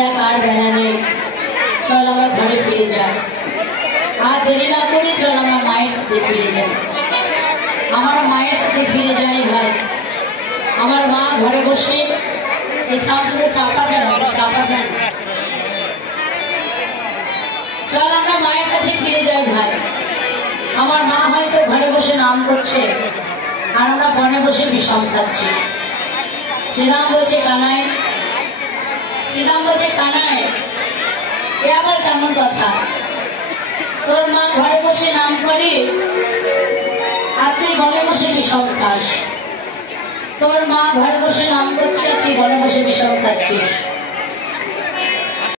দেখ আর বেলা নেই, চল আমরা ঘরে ফিরে যাই। আর দেরি না করে চল আমার মায়ের কাছে ফিরে যাই। আমার মায়ের কাছে ফিরে যাই ভাই। আমার মা ঘরে বসে এই সামনে চাপা দেন, চাপা দেন। চল আমরা মায়ের কাছে ফিরে যাই ভাই। আমার মা হয়তো ঘরে বসে নাম করছে আর আমরা বনে বসে বিষম খাচ্ছি। শ্রীরাম বলছে কানাই, শ্রীরাম বলছে কানাই, এ আবার কেমন কথা? তোর মা ঘরে বসে নাম করে আর তুই বনে বসে বিষম খাস। তোর মা ঘরে বসে নাম করছে, তুই বনে বসে বিষম খাচ্ছিস।